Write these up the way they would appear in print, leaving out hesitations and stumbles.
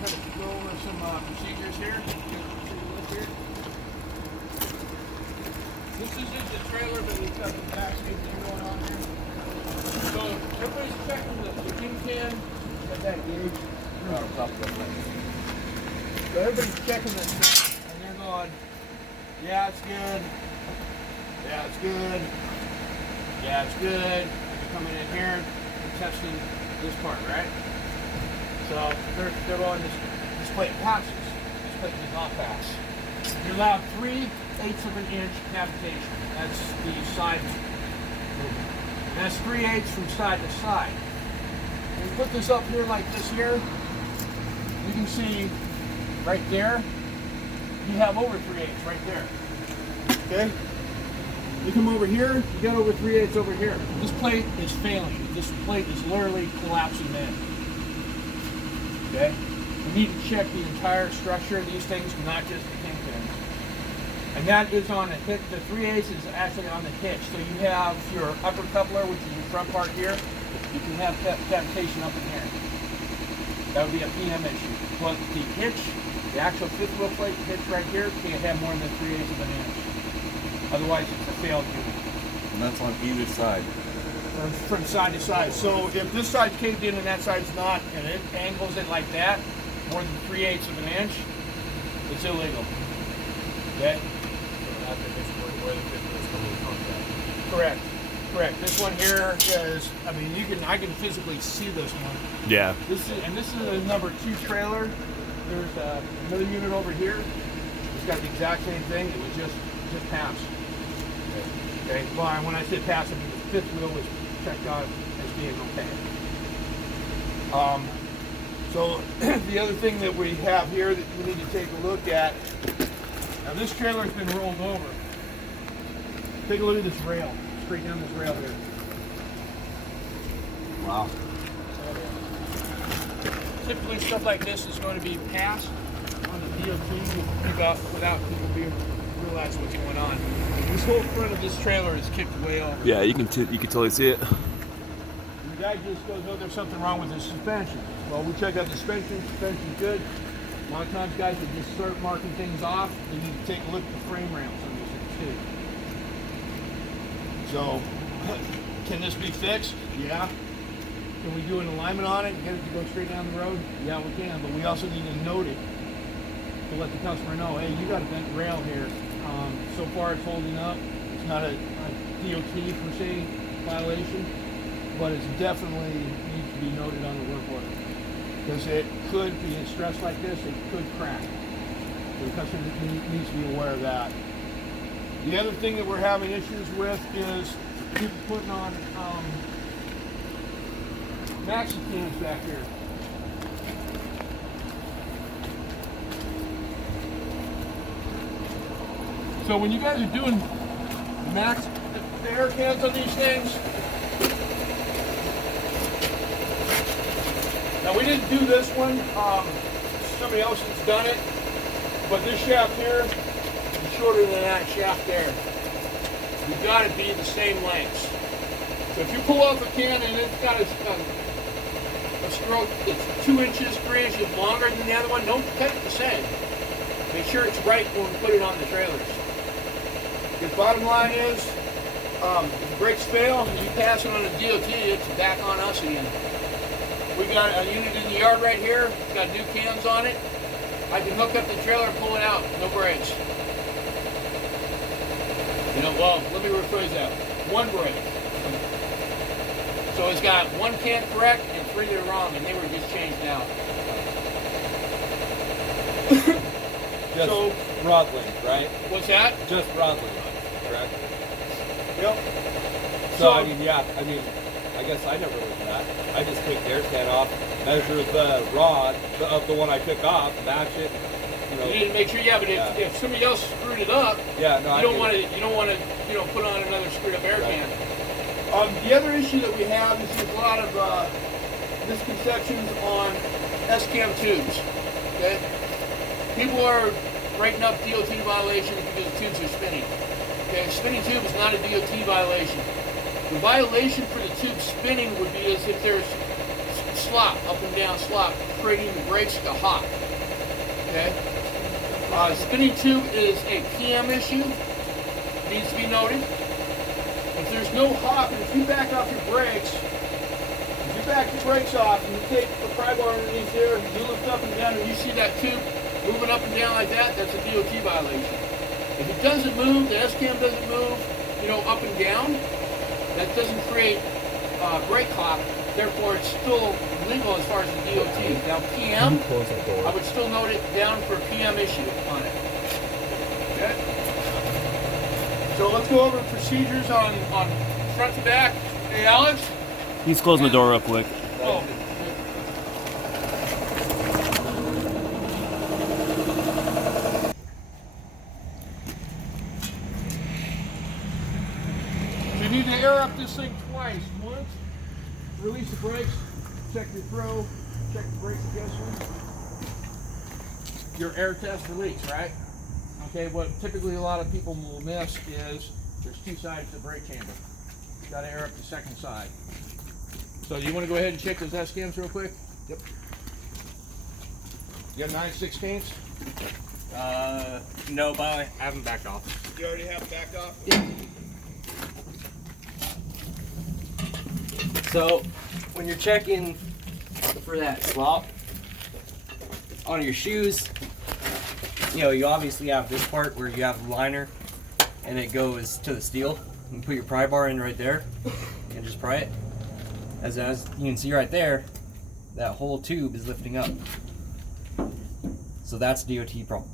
kind of go over some procedures here. This isn't the trailer, but we've got some basket thing going on here. So everybody's checking the Kingpin. Got that gauge. So everybody's checking this thing, and they're going, yeah, it's good. Yeah, it's good. Yeah, it's good. They're coming in here and testing this part, right? So they're going, this plate passes. This plate does not pass. You're allowed 3/8 of an inch cavitation. That's the side movement. That's 3/8 from side to side. When we put this up here like this here, you can see right there, you have over 3/8 right there. Okay? You come over here, you got over 3/8 over here. This plate is failing. This plate is literally collapsing in. Okay? We need to check the entire structure of these things, not just the Kingpin. And that is on a hitch. The 3/8 is actually on the hitch. So you have your upper coupler, which is your front part here. You can have cavitation up in here. That would be a PM issue. But the hitch, the actual fifth wheel plate hitch right here, can't have more than 3/8 of an inch. Otherwise, it's a failed unit. And that's on either side. From side to side. So if this side's caved in and that side's not, and it angles it like that, more than 3/8 of an inch, it's illegal. Okay? So after this one, where the fifth wheel's coming in contact. Correct. Correct. This one here is, I mean, I can physically see this one. Yeah. This is a number 2 trailer. There's another unit over here. It's got the exact same thing. It was just passed. Okay. Well, when I say pass, I mean the fifth wheel was checked out as being okay. So the other thing that we have here that we need to take a look at. Now this trailer has been rolled over. Take a look at this rail. Straight down this rail here. Wow. Typically stuff like this is going to be passed on the DOT without people realize what's going on. This whole front of this trailer is kicked way over. Yeah, you can totally see it. The guy just goes, oh, there's something wrong with the suspension. Well, we check out the suspension's good. A lot of times guys will just start marking things off. They need to take a look at the frame rails on these things too. So, can this be fixed? Yeah. Can we do an alignment on it and get it to go straight down the road? Yeah, we can, but we also need to note it to let the customer know, hey, you got a bent rail here. So far it's holding up. It's not a DOT per se violation, but it's definitely needs to be noted on the work order. Because it could be in stress like this, it could crack. So the customer needs to be aware of that. The other thing that we're having issues with is people putting on maxi cams back here. So when you guys are doing the air cans on these things, now we didn't do this one, somebody else has done it, but this shaft here is shorter than that shaft there. You've got to be the same lengths. So if you pull off a can and it's got a stroke that's 2 inches, 3 inches longer than the other one, don't cut it the same. Make sure it's right when we put it on the trailers. The bottom line is, if the brakes fail and you pass it on a DOT, it's back on us again. We got a unit in the yard right here. It's got new cans on it. I can hook up the trailer and pull it out, no brakes. You know, well, let me rephrase that. 1 brake. So it's got 1 can correct and 3 that are wrong, and they were just changed out. Just so, rod length, right? What's that? Just rod length, correct? Yep. So I mean, yeah, I guess I never looked at that. I just take the air can off, measure the rod of the one I took off, match it. You need to make sure, yeah. But if somebody else screwed it up, yeah, no, you don't want to put on another screwed up air can. The other issue that we have is there's a lot of misconceptions on S-cam tubes. Okay, people are writing up DOT violations because the tubes are spinning. Okay, a spinning tube is not a DOT violation. The violation for the tube spinning would be as if there's slop, up and down slop, creating the brakes to hop. Okay? Spinning tube is a PM issue, needs to be noted. If there's no hop, and if you back off your brakes, if you back the brakes off and you take the pry bar underneath there, you lift up and down and you see that tube moving up and down like that, that's a DOT violation. If it doesn't move, the SCAM doesn't move, you know, up and down, that doesn't create brake hop, therefore it's still legal as far as the DOT. Now PM, I would still note it down for a PM issue on it. Okay? So let's go over procedures on front to back. Hey Alex? He's closing the door real quick. Oh. You need to air up this thing twice. Once, release the brakes, check your throw, check the brakes adjustment. Your air test for leaks, right? Okay, what typically a lot of people will miss is there's two sides to the brake chamber. You gotta air up the second side. So you wanna go ahead and check those SCAMs real quick? Yep. You got 9/16? No, but I haven't backed off. You already have backed off? Yeah. So, when you're checking for that slop on your shoes, you know, you obviously have this part where you have the liner and it goes to the steel. You put your pry bar in right there and just pry it. As you can see right there, that whole tube is lifting up. So that's a DOT problem.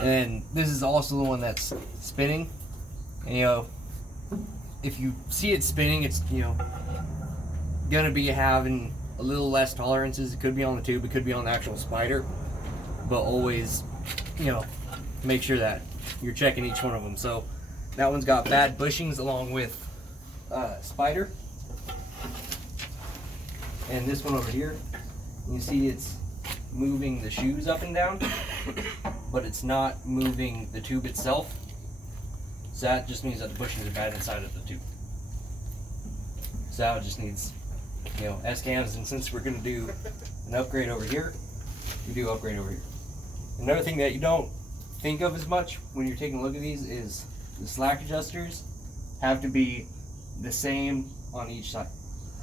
And this is also the one that's spinning. And, you know, if you see it spinning, it's, you know, gonna be having a little less tolerances. It could be on the tube, it could be on the actual spider, but always, you know, make sure that you're checking each one of them. So that one's got bad bushings along with spider, and this one over here, you see it's moving the shoes up and down, but it's not moving the tube itself. So that just means that the bushings are bad inside of the tube. So that just needs, you know, SCAMs, and since we're going to do an upgrade over here, we do upgrade over here. Another thing that you don't think of as much when you're taking a look at these is the slack adjusters have to be the same on each side.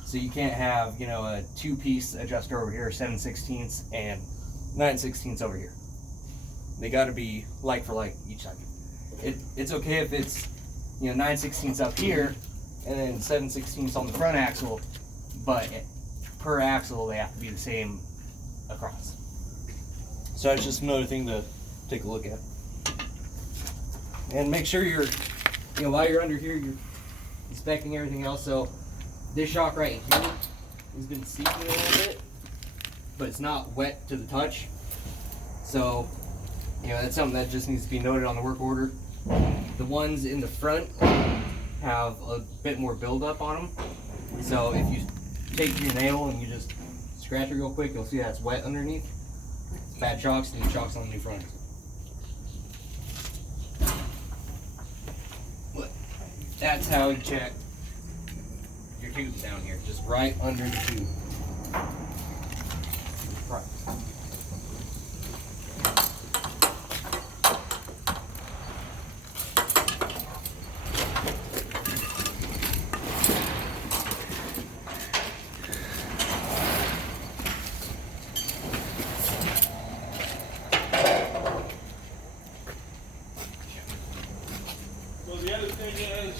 So you can't have, you know, a 2-piece adjuster over here, 7/16 and 9/16 over here. They got to be like for like each side. It's okay if it's, you know, 9/16 up here and then 7/16 on the front axle, but per axle they have to be the same across. So that's just another thing to take a look at. And make sure you're, you know, while you're under here, you're inspecting everything else. So this shock right here has been seeping a little bit, but it's not wet to the touch. So, you know, that's something that just needs to be noted on the work order. The ones in the front have a bit more buildup on them. So if you take your nail and you just scratch it real quick, you'll see that's wet underneath. Bad shocks, new shocks on the new front. But that's how you check your tubes down here, just right under the tube. Right. So the other thing is,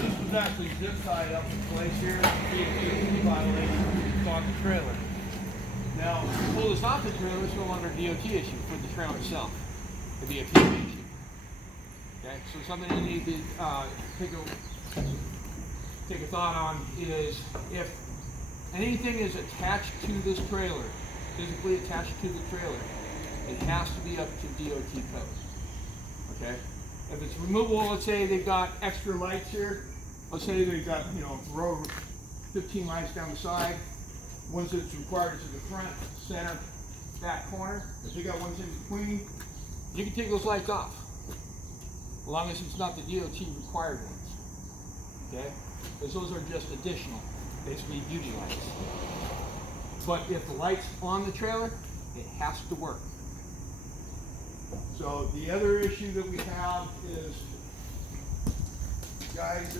this was actually zip tied up in place here, being a violation on the trailer. Now, if you pull this off the trailer, it's no longer a DOT issue for the trailer itself. It'd be a PM issue. Okay, so something you need to take a thought on is if anything is attached to this trailer, physically attached to the trailer, it has to be up to DOT code. Okay? If it's removable, let's say they've got extra lights here. Let's say they've got, you know, row 15 lights down the side. Ones that's required to the front, center, back corner. If they got ones in between, you can take those lights off. as long as it's not the DOT required ones. Okay? Because those are just additional, basically beauty lights. But if the light's on the trailer, it has to work. So the other issue that we have is, guys,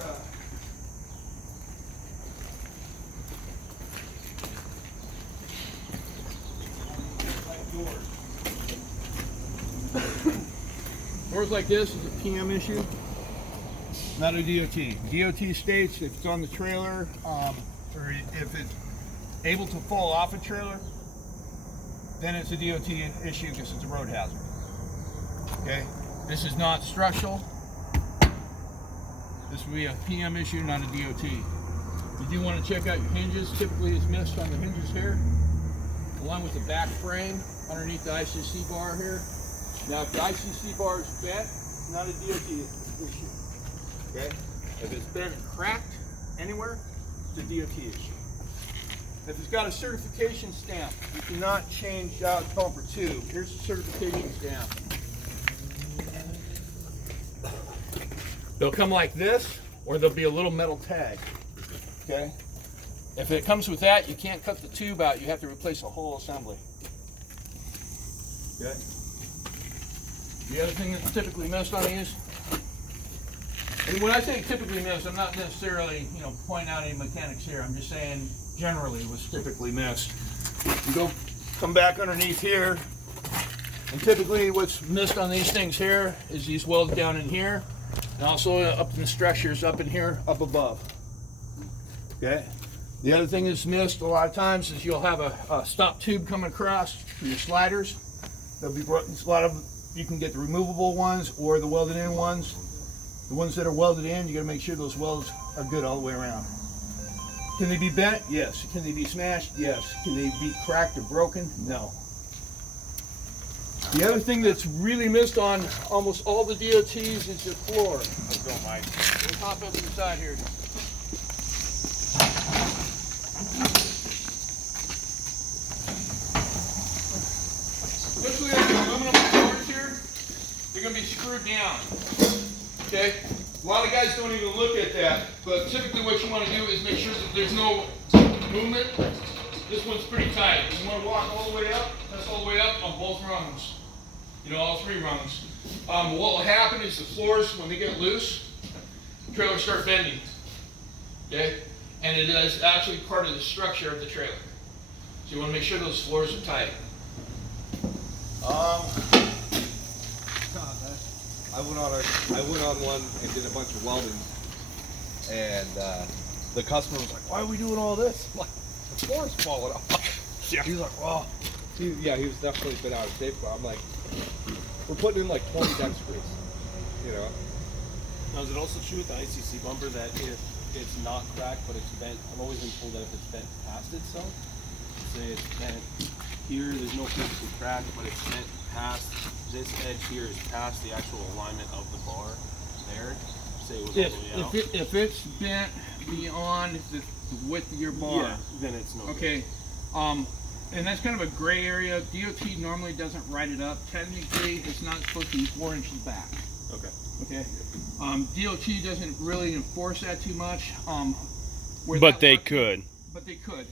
like doors. Doors like this is a PM issue, not a DOT. DOT states if it's on the trailer, or if it's able to fall off a trailer, then it's a DOT issue because it's a road hazard. Okay, this is not structural. This would be a PM issue, not a DOT. You do want to check out your hinges. Typically it's missed on the hinges here, along with the back frame underneath the ICC bar here. Now if the ICC bar is bent, not a DOT issue. Okay? If it's bent and cracked anywhere, it's a DOT issue. If it's got a certification stamp, you cannot change out bumper 2. Here's the certification stamp. They'll come like this, or there'll be a little metal tag. Okay? If it comes with that, you can't cut the tube out. You have to replace the whole assembly. Okay? The other thing that's typically missed on these, and when I say typically missed, I'm not necessarily, pointing out any mechanics here. I'm just saying generally was typically missed. You come back underneath here, and typically what's missed on these things here is these welds down in here, and also up in the structures up in here, up above. Okay. The other thing that's missed a lot of times is you'll have a stop tube coming across for your sliders. There'll be a lot of, you can get the removable ones or the welded in ones. The ones that are welded in, you got to make sure those welds are good all the way around. Can they be bent? Yes. Can they be smashed? Yes. Can they be cracked or broken? No. The other thing that's really missed on almost all the DOTs is your floor. Let's go, Mike. We'll hop up inside here. Especially on the aluminum floors here, they're going to be screwed down. Okay? A lot of guys don't even look at that, but typically what you want to do is make sure that there's no movement. This one's pretty tight. You want to walk all the way up, that's all the way up on both rungs. All 3 rungs. What will happen is the floors, when they get loose, the trailers start bending. Okay? And it is actually part of the structure of the trailer. So you want to make sure those floors are tight. I went on one and did a bunch of welding, and the customer was like, "Why are we doing all this?" I'm like, the floor's falling off. Yeah. He was like, "Well," he was definitely been out of shape. But I'm like, we're putting in like 20 deck screws, Now, is it also true with the ICC bumper that if it's not cracked but it's bent, I've always been told that if it's bent past itself, say it's bent here, there's no physical crack, but it's bent past this edge here is past the actual alignment of the bar there, say it was all the way out. If it's bent beyond the width of your bar, yeah, then it's no okay. Good. And that's kind of a gray area. DOT normally doesn't write it up. Technically, it's not supposed to be 4 inches back. Okay. Okay. DOT doesn't really enforce that too much. But they could. But they could.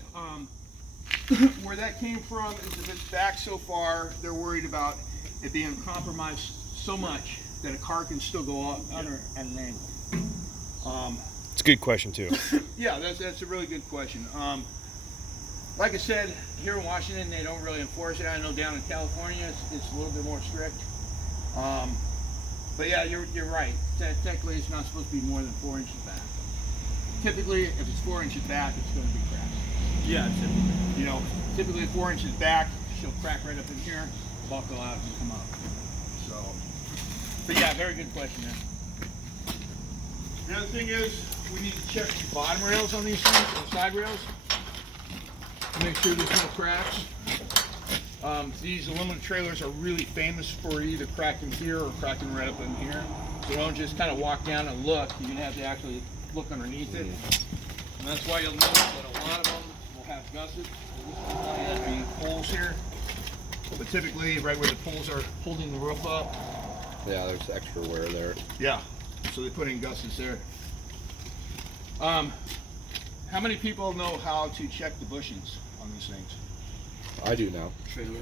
Where that came from is if it's back so far, they're worried about it being compromised so much that a car can still go out under at an angle. It's a good question too. Yeah, that's a really good question. Like I said, here in Washington, they don't really enforce it. I know down in California, it's a little bit more strict. But yeah, you're right. Technically, it's not supposed to be more than 4 inches back. Typically, if it's 4 inches back, it's going to be cracked. Yeah, typically. Typically 4 inches back, she'll crack right up in here, buckle out, and come up. So, but yeah, very good question there. The other thing is, we need to check the bottom rails on these things, and side rails, to make sure there's no cracks. These aluminum trailers are really famous for either cracking here or cracking right up in here. So don't just kind of walk down and look. You're going to have to actually look underneath it. And that's why you'll notice that a lot of them will have gussets. There's be poles here. But typically, right where the poles are holding the roof up, Yeah, there's extra wear there. Yeah. So they put in gussets there. How many people know how to check the bushings on these things? I do now. You?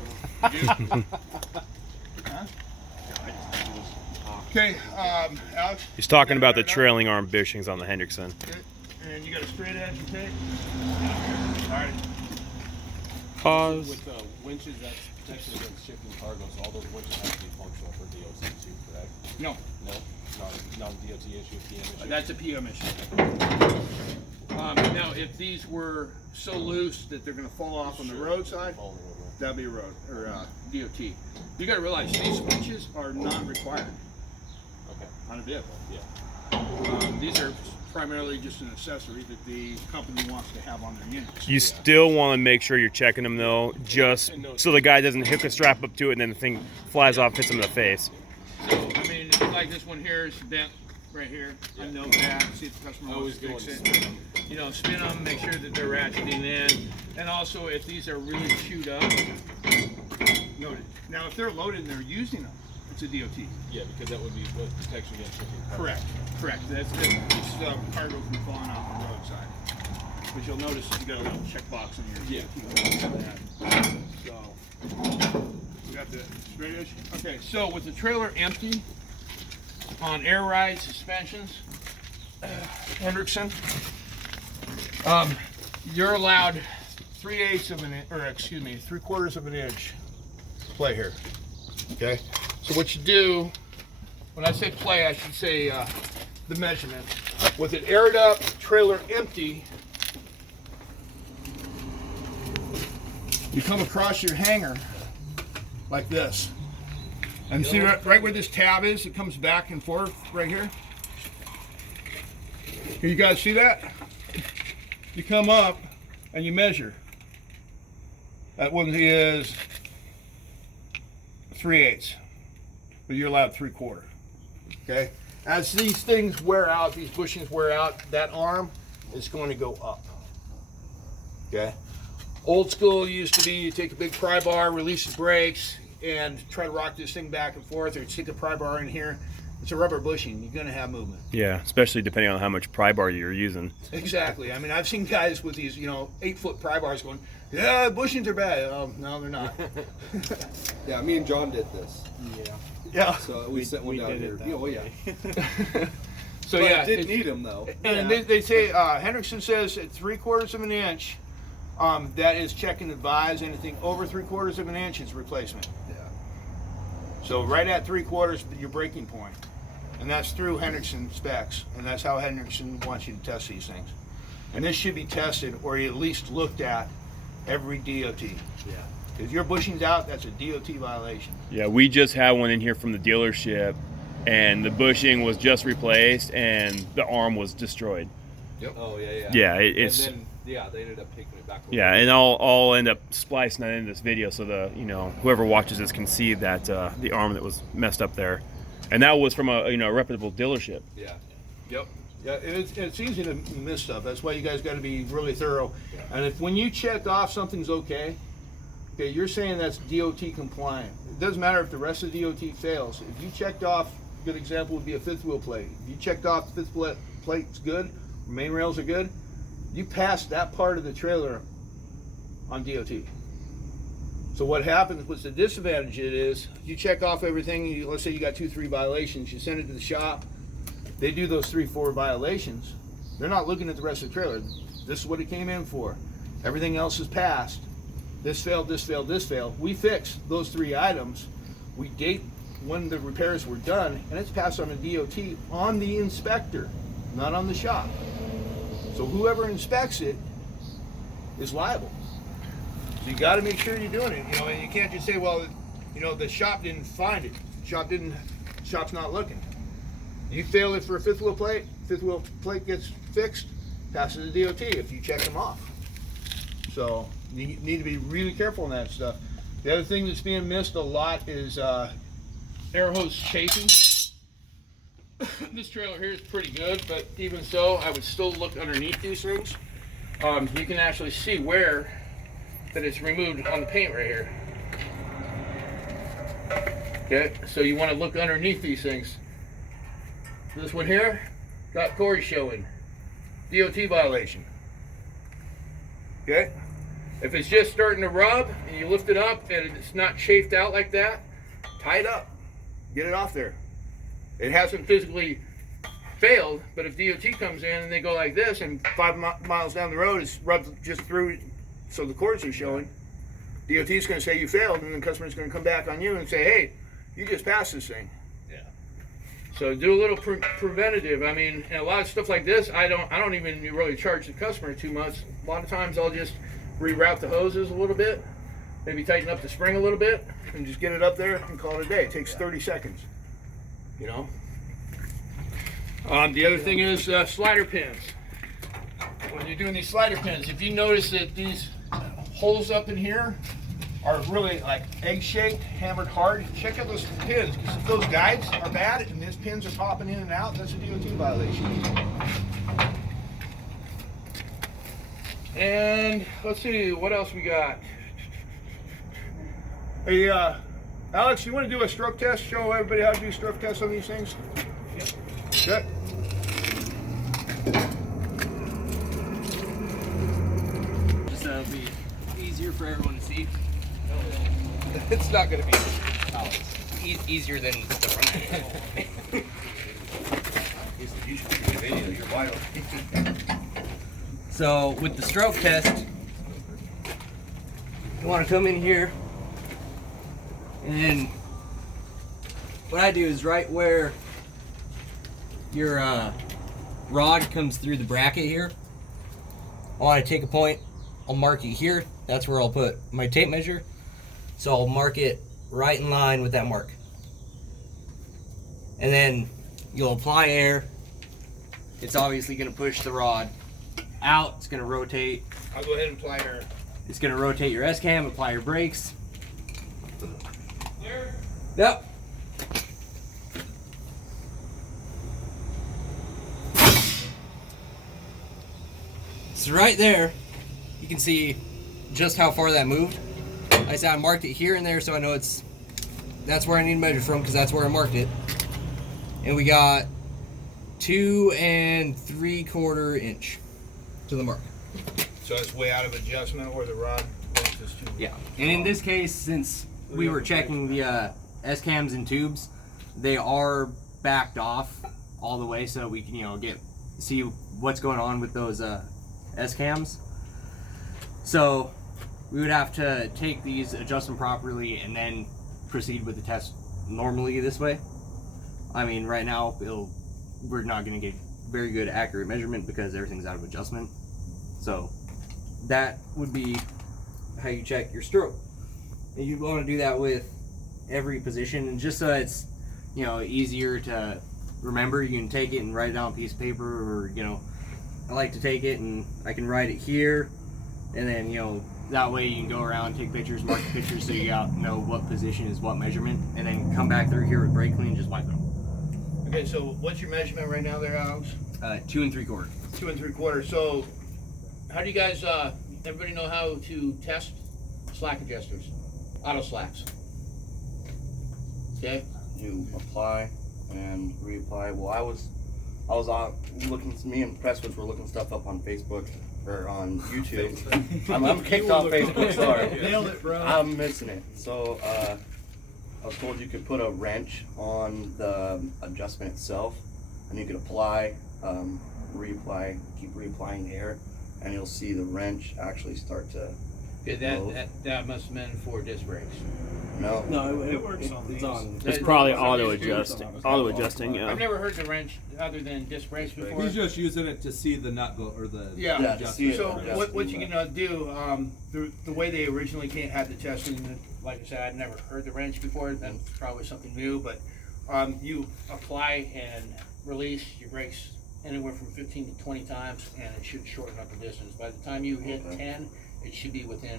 Huh? Okay, Alex. He's talking about the trailing arm bushings on the Hendrickson. Okay. And you got a straight edge you take? All right. Pause. With winches, that's protection against shifting cargo, so all those winches have to be functional for DOT too, correct? No, No, not a DOT issue, PM issue. that's a PM issue. Now, if these were so loose that they're going to fall off on the roadside, Falling over. that'd be a road or DOT. You got to realize these winches are not required Okay. on a vehicle. Yeah. These are primarily just an accessory that the company wants to have on their units. You still want to make sure you're checking them though, just so the guy doesn't hook a strap up to it and then the thing flies off, hits him in the face. So, I mean, like this one here is bent right here. I know that. See if the customer wants to fix it. You know, spin them, make sure that they're ratcheting in. And also, if these are really chewed up, note it. Now, if they're loaded and they're using them, it's a DOT. Yeah, because that would be with protection against shifting cargo. Correct. That's good. It's cargo from falling off the roadside. But you'll notice you got a little checkbox in your DOT. So, we got the straight edge. Okay, so with the trailer empty on air ride suspensions, Hendrickson, you're allowed 3/8 of an inch, or excuse me, 3/4 of an inch play here. Okay, so what you do, when I say play, I should say the measurement. With it aired up, trailer empty, you come across your hanger like this. And see right where this tab is, it comes back and forth right here. Can you guys see that? You come up and you measure. That one is 3/8, but you're allowed 3/4. Okay? As these things wear out, these bushings wear out, that arm is going to go up. Okay? Old school used to be you take a big pry bar, release the brakes, and try to rock this thing back and forth, or stick a pry bar in here. It's a rubber bushing. You're going to have movement. Yeah, especially depending on how much pry bar you're using. Exactly. I mean, I've seen guys with these, 8-foot pry bars going, yeah, bushings are bad. No, they're not. Yeah, me and John did this. Yeah. So we sent one down here. Oh yeah. So But yeah, it didn't need them though. And they say Hendrickson says at 3/4 of an inch, that is check and advise. Anything over 3/4 of an inch is replacement. Yeah. So right at 3/4 your breaking point, and that's through Hendrickson specs, and that's how Hendrickson wants you to test these things. And this should be tested or at least looked at every DOT. Yeah. If your bushing's out, that's a DOT violation. Yeah, we just had one in here from the dealership, and the bushing was just replaced, and the arm was destroyed. Yep. Oh yeah. Yeah, it's And then they ended up taking it back. yeah, and I'll end up splicing that into this video so the whoever watches this can see that the arm that was messed up there, and that was from a reputable dealership. Yeah. Yep. Yeah, it's easy to miss stuff. That's why you guys got to be really thorough. And if when you check off something's okay, you're saying that's DOT compliant. It doesn't matter if the rest of the DOT fails. If you checked off, a good example would be a fifth wheel plate. If you checked off the fifth plate's good, main rails are good, you passed that part of the trailer on DOT. So what happens, what's the disadvantage it is, you check off everything, let's say you got 2-3 violations, you send it to the shop, they do those 3-4 violations. They're not looking at the rest of the trailer. This is what it came in for. Everything else is passed. This failed, this failed, this failed. We fix those 3 items. We date when the repairs were done, and it's passed on the DOT on the inspector, not on the shop. So whoever inspects it is liable. So you got to make sure you're doing it. And you can't just say, well, the shop didn't find it. Shop's not looking. You fail it for a fifth wheel plate gets fixed, passes the DOT if you check them off. So you need to be really careful on that stuff. The other thing that's being missed a lot is air hose chafing. This trailer here is pretty good, but even so, I would still look underneath these things. You can actually see where that it's removed on the paint right here. Okay, so you want to look underneath these things. This one here, got cord showing. DOT violation. Okay? If it's just starting to rub and you lift it up and it's not chafed out like that, tie it up. Get it off there. It hasn't physically failed, but if DOT comes in and they go like this and 5 miles down the road it's rubbed just through so the cords are showing, DOT is going to say you failed, and then the customer's going to come back on you and say, hey, you just passed this thing. Yeah. So do a little preventative. I mean, and a lot of stuff like this, I don't even really charge the customer too much. A lot of times I'll just reroute the hoses a little bit, maybe tighten up the spring a little bit, and just get it up there and call it a day. It takes 30 seconds. You know. The other thing is slider pins. When you're doing these slider pins, if you notice that these holes up in here are really like egg-shaped, hammered hard, check out those pins, because if those guides are bad and these pins are popping in and out, that's a DOT violation. And let's see, what else we got? Hey, Alex, you want to do a stroke test? Show everybody how to do stroke tests on these things? Yep. Good. Just so it'll be easier for everyone to see. It's not gonna be Easier than the front. you should do the video, you're wide open. So with the stroke test, you want to come in here, and what I do is right where your rod comes through the bracket here, I want to take a point, I'll mark it here, that's where I'll put my tape measure, so I'll mark it right in line with that mark. And then you'll apply air. It's obviously going to push the rod out, it's going to rotate. I'll go ahead and apply air. It's going to rotate your S-cam, apply your brakes. Yep. So right there, you can see just how far that moved. Like I said, I marked it here and there, so I know that's where I need to measure from, because that's where I marked it. And we got 2 3/4 inch to the mark. So it's way out of adjustment where the rod length is too. Yeah, and in this case, since we were checking the S-cams and tubes, they are backed off all the way, so we can see what's going on with those S-cams. So we would have to take these, adjust them properly, and then proceed with the test normally this way. I mean, right now we're not going to get very good accurate measurement because everything's out of adjustment. So that would be how you check your stroke. And you want to do that with every position, and just so it's easier to remember, you can take it and write it on a piece of paper, or I like to take it and I can write it here, and then that way you can go around, take pictures, mark the pictures, so you know what position is what measurement, and then come back through here with brake clean and just wipe it off. Okay, so what's your measurement right now there, Alex? 2 3/4. 2 3/4. So how do you guys, everybody know how to test slack adjusters? Auto slacks. Okay? You apply and reapply. Well, I was looking. Me and Presswoods were looking stuff up on Facebook or on YouTube. I'm kicked off Facebook. Sorry, Nailed it, bro. I'm missing it. So I was told you could put a wrench on the adjustment itself, and you could apply, reapply, keep reapplying air, and you'll see the wrench actually start to. Okay, that must have been for disc brakes. No. No, it works on these. It's probably auto adjusting. Yeah. I've never heard the wrench other than disc brakes before. He's just using it to see the nut go, or the Yeah. Yeah, to see it. So adjust what you the- can do, the way they originally had the testing, like I said, I'd never heard the wrench before. That's probably something new, but you apply and release your brakes anywhere from 15 to 20 times, and it should shorten up the distance. By the time you hit 10, it should be within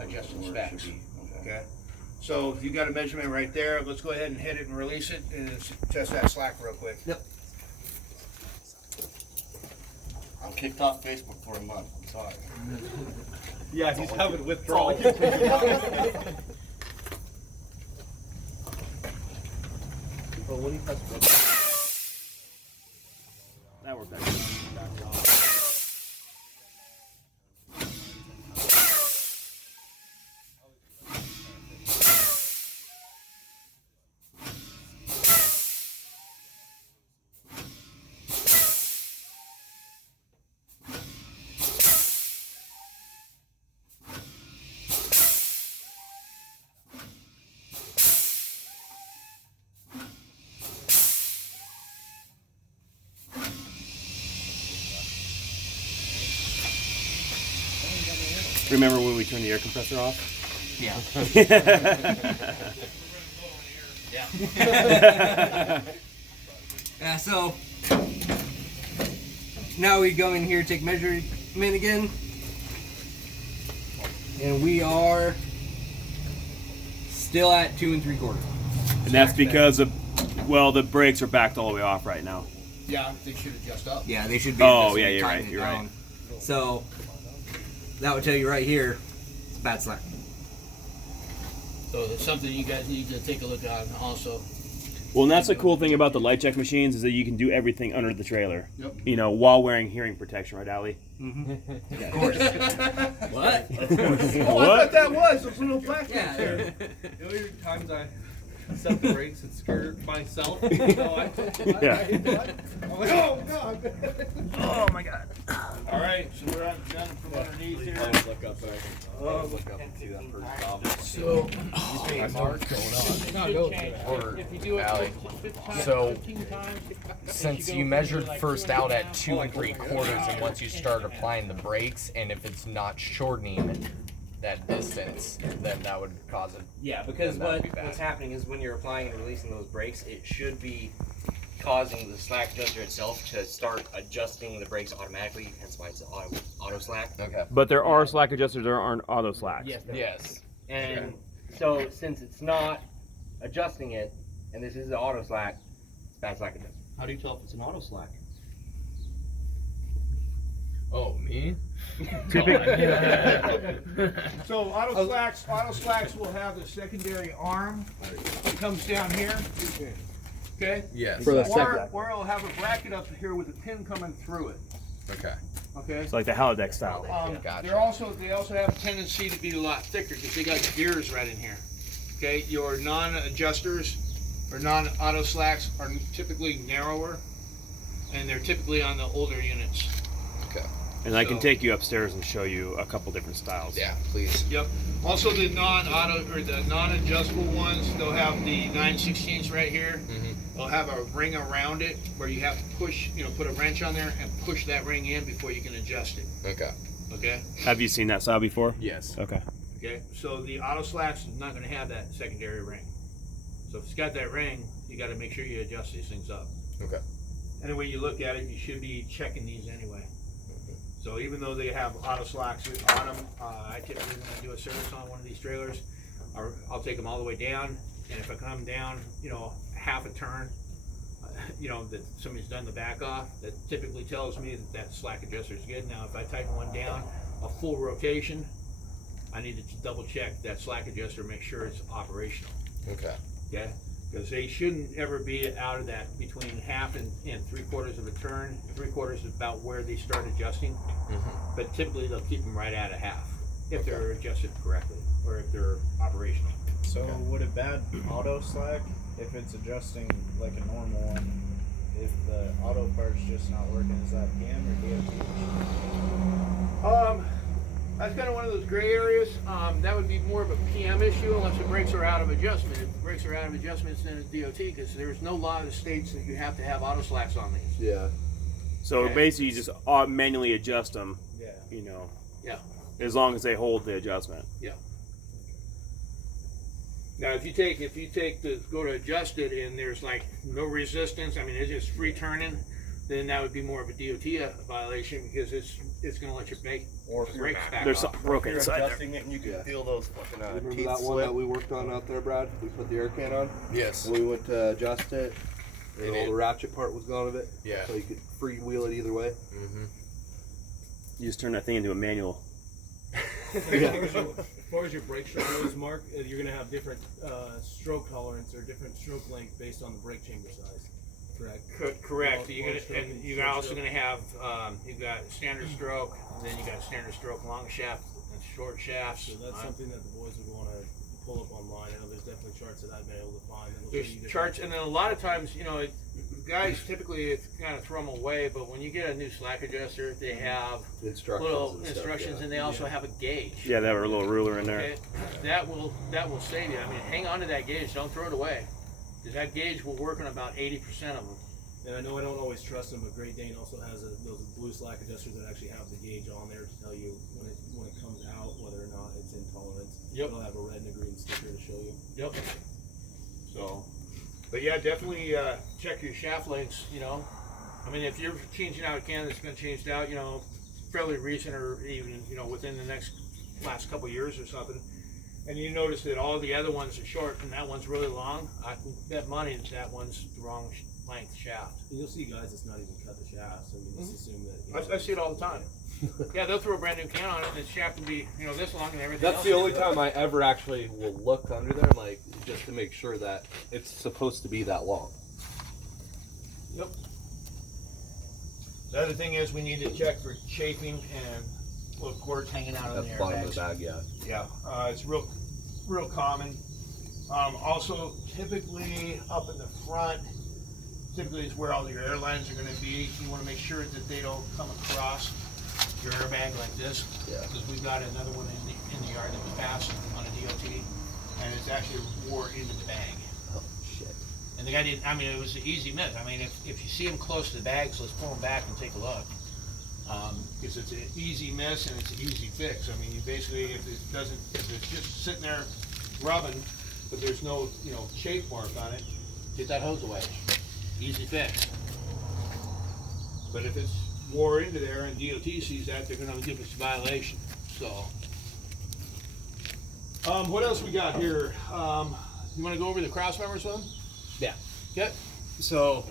adjusted Where it specs. should be. Okay. So if you got a measurement right there, let's go ahead and hit it and release it, and test that slack real quick. Yep. I'm kicked off Facebook for a month. I'm sorry. Yeah, he's having withdrawal. But when you press one, That worked out good. Remember when we turned the air compressor off? Yeah. Yeah, so now we go in here, take measurement again, and we are still at 2 3/4. And that's because of, well, the brakes are backed all the way off right now. Yeah, they should adjust up. Yeah, they should be. Oh, adjusting yeah, and you're right, tightening it you're right. down. So that would tell you right here, it's bad slack. So it's something you guys need to take a look at also. Well, and that's the cool thing about the light check machines is that you can do everything under the trailer. Yep. You know, while wearing hearing protection, right, Ali? Of course. What? Oh, I thought that was those little black ones Yeah. there. the only times I set the brakes and scared myself. So Yeah. I'm like, oh god. Oh my God. All right, so we're on done from underneath here. Look up there. Look up and see that first job. So, Or if you do it Allie. 15 So, 15 times, Since you measured first out at 2 3/4, and once you start applying the brakes, and if it's not shortening that distance, then that would cause it. Yeah, because Then that'd be bad. what's happening is when you're applying and releasing those brakes, it should be causing the slack adjuster itself to start adjusting the brakes automatically, hence why it's auto slack. Okay. But there are slack adjusters, there aren't auto slacks. Yes. And so since it's not adjusting it, and this is the auto slack, it's bad slack adjuster. How do you tell if it's an auto slack? Oh, me? So auto slacks will have the secondary arm that comes down here. Okay? Yes. For the Or it'll have a bracket up here with a pin coming through it. Okay. Okay? It's like the holodeck style. Gotcha. They also have a tendency to be a lot thicker because they got gears right in here. Okay, your non-adjusters or non-auto slacks are typically narrower, and they're typically on the older units. Okay. And I can So- take you upstairs and show you a couple different styles. Yeah, please. Yep. Also, the non-auto or the non-adjustable ones, they'll have the 9/16 right here. They'll have a ring around it where you have to push, put a wrench on there and push that ring in before you can adjust it. Okay. Okay. Have you seen that style before? Yes. Okay. Okay. So the auto slacks is not going to have that secondary ring. So if it's got that ring, you got to make sure you adjust these things up. Okay. Any way you look at it, you should be checking these anyway. So even though they have auto slacks on them, I typically when I do a service on one of these trailers, I'll take them all the way down, and if I come down, half a turn, that somebody's done the back off, that typically tells me that slack adjuster is good. Now, if I tighten one down a full rotation, I need to double check that slack adjuster, make sure it's operational. Okay. Okay, because they shouldn't ever be out of that between half and 3/4 of a turn. 3/4 is about where they start adjusting, but typically they'll keep them right at a half if they're adjusted correctly or if they're operational. So would a bad auto slack, if it's adjusting like a normal one, if the auto part's just not working, is that PM or DOT? That's kind of one of those gray areas. That would be more of a PM issue unless the brakes are out of adjustment. If the brakes are out of adjustment, then it's DOT because there's no law in the states that you have to have auto slacks on these. Yeah. So Okay. basically, you just manually adjust them. Yeah. Yeah. As long as they hold the adjustment. Now, if you take go to adjust it and there's like no resistance, I mean it's just free turning, then that would be more of a DOT violation because it's going to let you make Or brakes back There's off. something broken You're inside there. adjusting it and you can feel those fucking Remember teeth that one slip. that we worked on out there, Brad? We put the air can on, Yes. and we went to adjust it, and And all it- the ratchet part was gone of it. Yeah. So you could freewheel it either way. Mm-hmm. You just turn that thing into a manual. As far as your brake stroke goes, Mark, you're gonna have different stroke tolerance or different stroke length based on the brake chamber size. Correct. Correct. Long- You're long gonna, stroke and and you're short also stroke. gonna have you've got standard stroke, and then you got standard stroke long shaft and short shafts. So that's something that the boys would want to pull up online. I know there's definitely charts that I've been able to find. That'll show There's you different- charts, and then a lot of times, you know, guys typically kind of throw them away, but when you get a new slack adjuster, they have Instructions. little and stuff, instructions, yeah. and they also have a gauge. Yeah, they have a little ruler in there. Okay, that will save you. I mean, hang on to that gauge. Don't throw it away, because that gauge will work on about 80% of them. And I know I don't always trust them, but Great Dane also has those blue slack adjusters that actually have the gauge on there to tell you when it comes out whether or not it's in tolerance. Yep. It'll have a red and a green sticker to show you. Yep. So, but yeah, definitely check your shaft lengths. You know, I mean, if you're changing out a can that's been changed out, you know, fairly recent or even within the last couple of years or something, and you notice that all the other ones are short and that one's really long, I can bet money that one's the wrong length shaft. And you'll see guys that's not even cut the shafts. I mean, just assume that. I see it all the time. Yeah, they'll throw a brand new can on it, and the shaft will be this long and everything. That's else the is only good. time I ever actually will look under there, like, just to make sure that it's supposed to be that long. Yep. The other thing is we need to check for chafing and little cords hanging out At on the the bottom of the airbags. bag, yeah. Yeah, it's real common. Also, typically up in the front, typically is where all your air lines are going to be. You want to make sure that they don't come across your airbag like this. Yeah. Because we've got another one in the yard that was passed on a DOT, and it's actually wore into the bag. Oh, shit. And the guy didn't. I mean, it was an easy miss. I mean, if you see them close to the bags, let's pull them back and take a look. Because it's an easy miss and it's an easy fix. I mean, you basically, if it's just sitting there rubbing, but there's no, chafe mark on it, get that hose away. Easy fix. But if it's wore into there and DOT sees that, they're gonna give us a violation. So, what else we got here? You wanna go over the cross members with them? Yeah. Okay. So,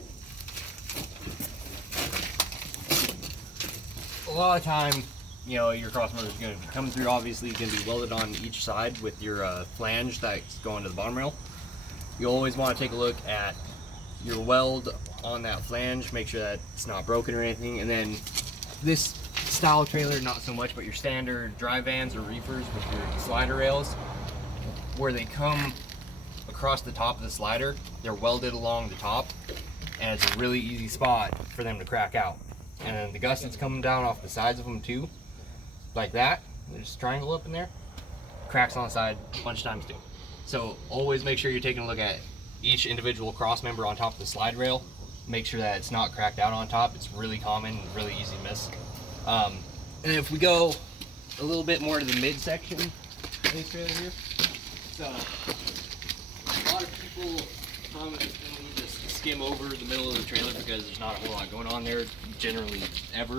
a lot of time, your cross member is going to be coming through. Obviously, it's going to be welded on each side with your flange that's going to the bottom rail. You always want to take a look at your weld on that flange, make sure that it's not broken or anything. And then this style trailer, not so much, but your standard dry vans or reefers with your slider rails, where they come across the top of the slider, they're welded along the top, and it's a really easy spot for them to crack out. And then the gussets coming down off the sides of them too, like that. There's a triangle up in there, cracks on the side a bunch of times too. So always make sure you're taking a look at each individual cross member on top of the slide rail. Make sure that it's not cracked out on top. It's really common, really easy to miss. And if we go a little bit more to the midsection of this trailer here, so a lot of people just skim over the middle of the trailer because there's not a whole lot going on there generally ever.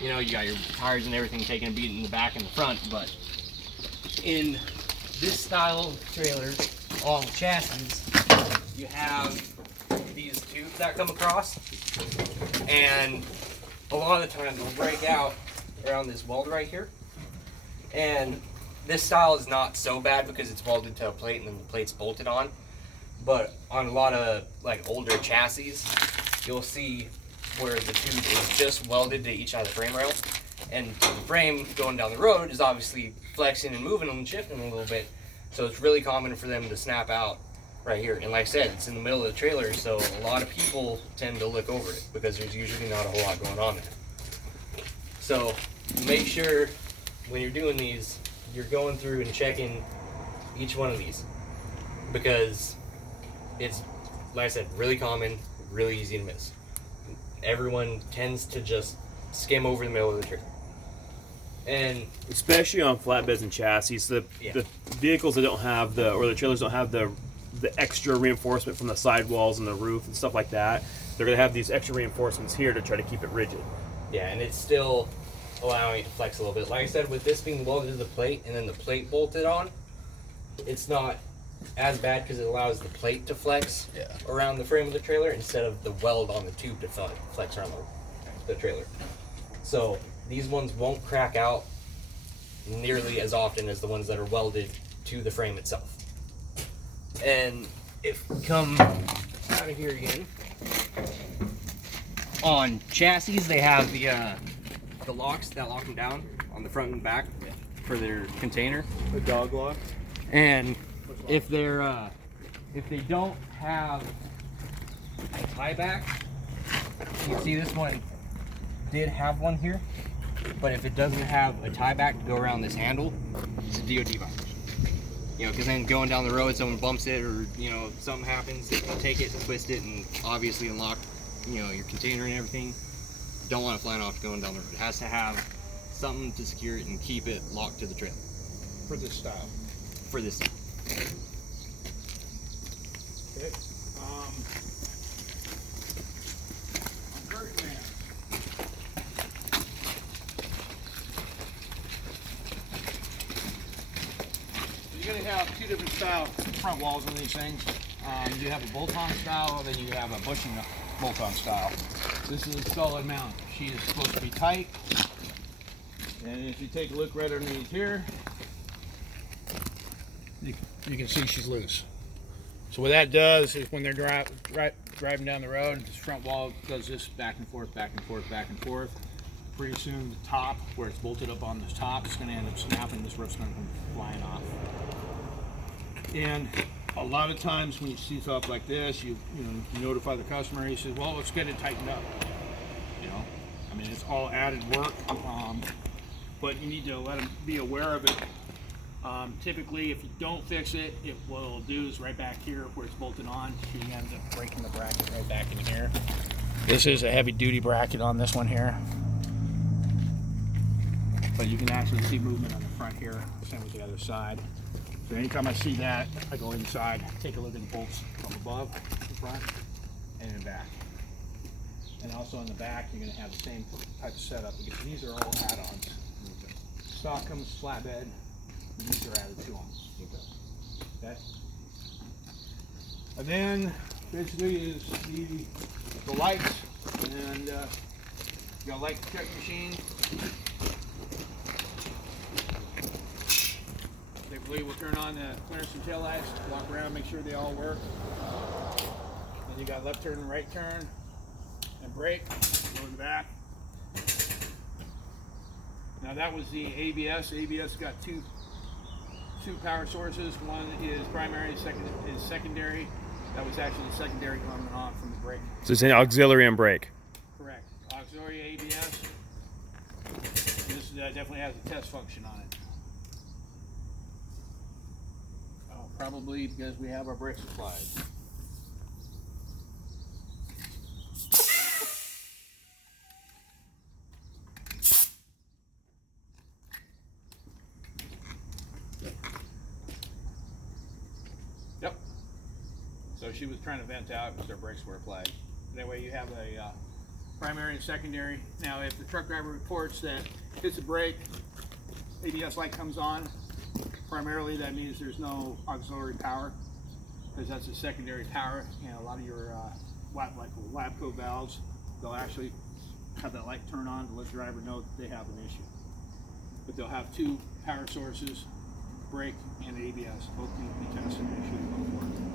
You got your tires and everything taking a beat in the back and the front, but in this style of trailer, all the chassis, you have these tubes that come across, and a lot of the time they'll break out around this weld right here. And this style is not so bad because it's welded to a plate and then the plate's bolted on. But on a lot of older chassis, you'll see where the tube is just welded to each side of the frame rail, and the frame going down the road is obviously flexing and moving and shifting a little bit. So it's really common for them to snap out right here. And like I said, it's in the middle of the trailer, so a lot of people tend to look over it because there's usually not a whole lot going on there. So make sure when you're doing these, you're going through and checking each one of these, because it's, like I said, really common, really easy to miss. Everyone tends to just skim over the middle of the trailer. And especially on flatbeds and chassis, the vehicles that don't have the trailers don't have the extra reinforcement from the sidewalls and the roof and stuff like that, they're gonna have these extra reinforcements here to try to keep it rigid. Yeah, and it's still allowing it to flex a little bit. Like I said, with this being welded to the plate and then the plate bolted on, it's not as bad because it allows the plate to flex around the frame of the trailer instead of the weld on the tube to flex around the trailer. So these ones won't crack out nearly as often as the ones that are welded to the frame itself. And if we come out of here again, on chassis they have the locks that lock them down on the front and back for their container. The dog lock. And if they're if they don't have a tie back, you can see this one did have one here, but if it doesn't have a tie back to go around this handle, it's a DOT violation. You know, because then going down the road, someone bumps it, or you know, something happens, they can take it and twist it, and obviously unlock, you know, your container and everything. Don't want it flying off going down the road. It has to have something to secure it and keep it locked to the trailer. For this style. For this. Okay. Convert ramp. You're going to have two different style front walls on these things. You have a bolt-on style, and then you have a bushing bolt-on style. This is a solid mount. She is supposed to be tight. And if you take a look right underneath here, you can see she's loose. So what that does is when they're driving down the road, this front wall does this back and forth, back and forth, back and forth. Pretty soon the top, where it's bolted up on the top, is going to end up snapping. This rope's going to come flying off. And a lot of times when you see stuff like this, you notify the customer. He says, well, let's get it tightened up. You know, I mean, it's all added work, but you need to let them be aware of it. Typically, if you don't fix it, what it'll do is right back here where it's bolted on, she ends up breaking the bracket right back in here. This is a heavy duty bracket on this one here. But you can actually see movement on the front here, same as the other side. So anytime I see that, I go inside, take a look at the bolts from above, the front, and in the back. And also in the back, you're going to have the same type of setup, because these are all add-ons. Stock comes flatbed, and these are added to them. Okay? And then, basically, is the lights, and you got a light check machine. Typically, we'll turn on the clearance and tail lights, walk around, make sure they all work. Then you got left turn and right turn, and brake, go in the back. Now that was the ABS. ABS got two power sources. One is primary, second is secondary. That was actually the secondary coming on from the brake. So it's an auxiliary and brake. Correct. Auxiliary ABS. This definitely has a test function on it. Oh, probably because we have our brake supplied. Yep. So she was trying to vent out because their brakes were applied. That way you have a primary and secondary. Now if the truck driver reports that hits a brake, ABS light comes on, primarily that means there's no auxiliary power, because that's a secondary power. You know, a lot of your Labco valves, they'll actually have that light turn on to let the driver know that they have an issue. But they'll have two power sources, brake and ABS, both need to be tested and make sure they both work.